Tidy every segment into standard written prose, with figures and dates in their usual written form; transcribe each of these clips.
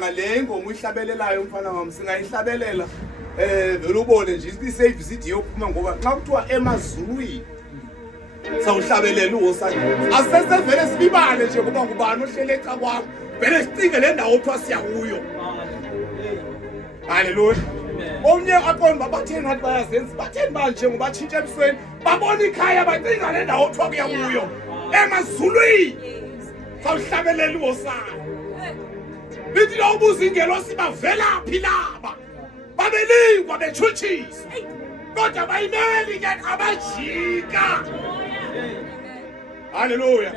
malanga le ingoma uyihlabelelayo mfana wami singayihlabelela vele ubone nje isave video yophuma ngoba xa kuthiwa emazulwini sawuhlabelela uwosana asesevele silibale nje ngoba ngubani ohlele eca kwami vele sicinge le ndawo kuthiwa siya kuyo. Haleluya. Omnye aqonda batheni ngathi bayazenza batheni manje ngoba batshintsha ebusweni babona ikhaya bacinga le ndawo kuthiwa kuya kuyo emazulwini sawuhlabelela uwosana. Lithi la ubuza ingelosi bavelaphi laba babelingwa betshutshisa kodwa bayimeli ke abajika. Haleluya.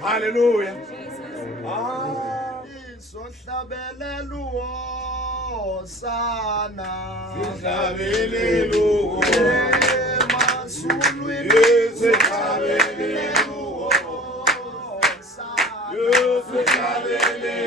Haleluya. Sohlabelela uwosana Sihlabelela emazulwini sihlabelela uwosana sihlabelela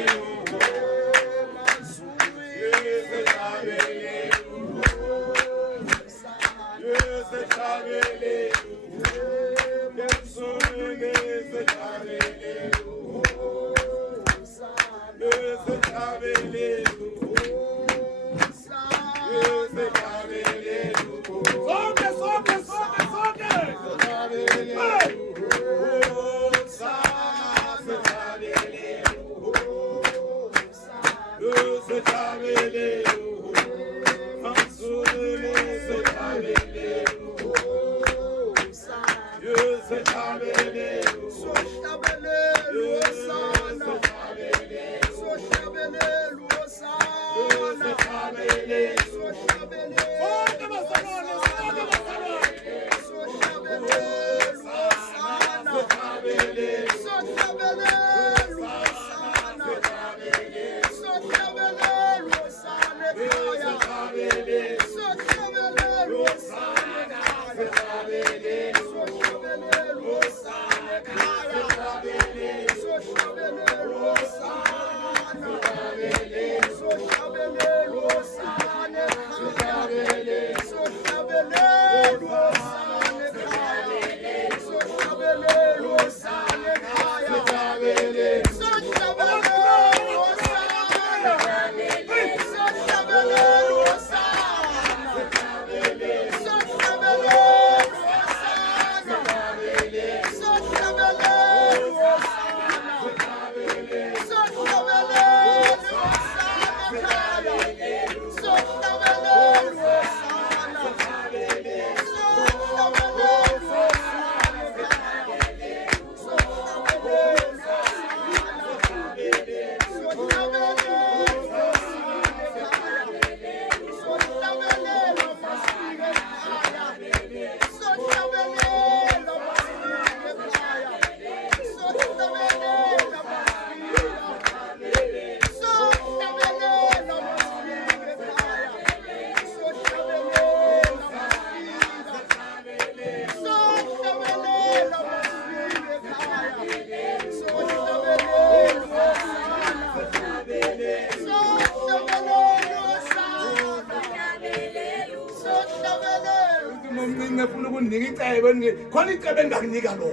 khona icebo engakunika lo.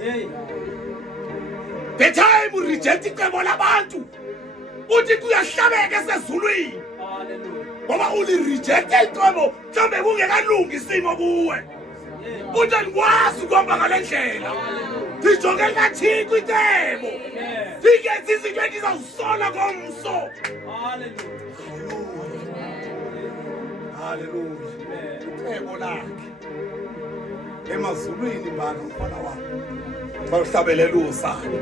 The time we reject icebo labantu uthi kuyahlabeka esezulwini ngoba uli reject icebo mhlawumbe kungekalungi isimo kuwe uthi andikwazi ukuhamba ngale ndlela ndijonge kathixo icebo ndingenzi izinto endizawusola ngomso. Haleluya. Icebo lakhe emazulwini mbana umfana wami bawuhlabelela usana.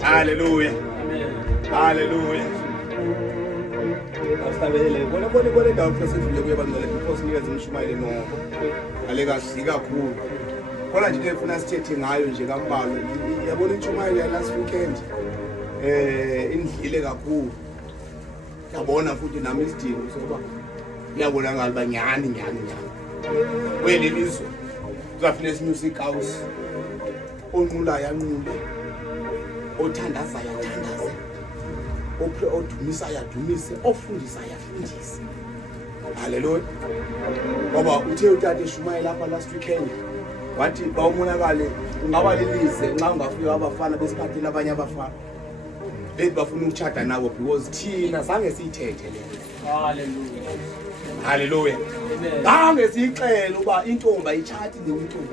Haleluya. Haleluya. Bawuhlabelele bona ndawo kusesedlule kuye bangcwele inkosi nikeze umshumayeli noko ngale kahle kakhulu khona nje into efuna sithethe ngayo nje kambalwa. Yabona inshumayeli ya last weekend indlile kakhulu yabona futhi nami isidingo sokuba uyabona ngaliba nyani welelizwe uzafuna music house onqulayo anqule othandazayo athandaze odumisayo adumise ofundisayo afundise. Haleluya. Ngoba uthe utata eshumayela lapha last weekend wathi bawumonakale ungaba lilize nxa ungafika abafana besiphathele abanye abafana bethi bafuna ukutshata nabo because thina zange siyithethe le. Hallelujah. Zange siyixele uba intombi ayitshati nentombi.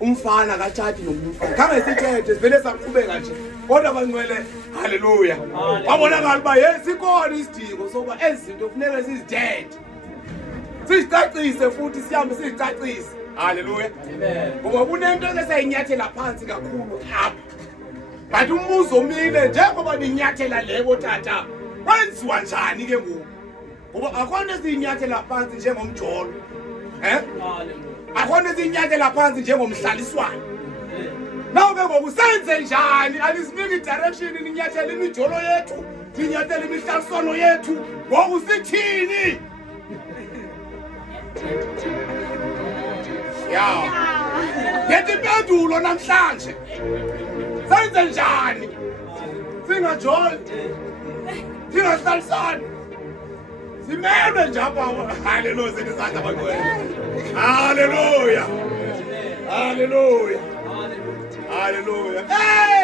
Umfana akatshati nomfana. Khange sithethe sivele saqhubeka nje. Kodwa bangcwele hallelujah. Babonakala uba sikhona isidingo sokuba ezi zinto kufanele sizithethe. Sizicacise futhi sihambe sizicacise. Hallelujah. Amen. Ngoba kunento esayinyathela phansi kakhulu apha. Bathi umbuzo omile njengoba ninyathela lebo tata. Kwenziwa njani ke ngoku? Ngoba akhona ezinyathela phansi njengomjolo. Akhona ezinyathela phansi njengomhlaliswano. Nawu ke ngoku senze njani? Alisiniki direction ninyathela imijolo yethu, ninyathela imihlaliswano yethu. Ngoku sithini? Ya. Ngethi impendulo namhlanje. Senze njani? Singajoli. Singahlalisani. Simelwe nje apha. Hallelujah senzanda bakwethu. Hallelujah. Hallelujah. Hallelujah.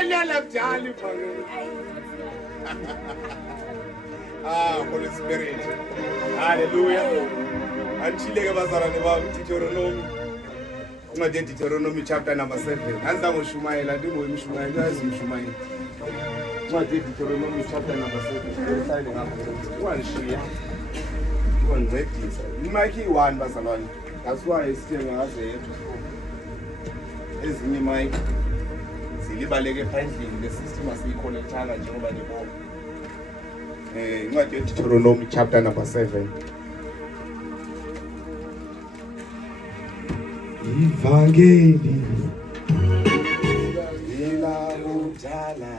Liyalabjali phakeni. Holy Spirit. Hallelujah. Anchileke bazalwane bami Deuteronomy. Incwadi Deuteronomy chapter number 7. Anza ngoshumayela ndingoyimshumayela yazimshumayela. Incwadi Deuteronomy chapter number 7. Sayile ngapha. Wanishiya. Wancedisa. Imaki 1 bazalwane. That's why sithenga ngaze yethu. Ezinye mic zilibaleke phandleni le system asiyiconnectanga njengoba nibona. Incwadi Deuteronomy chapter number 7. Ivangeli ila udala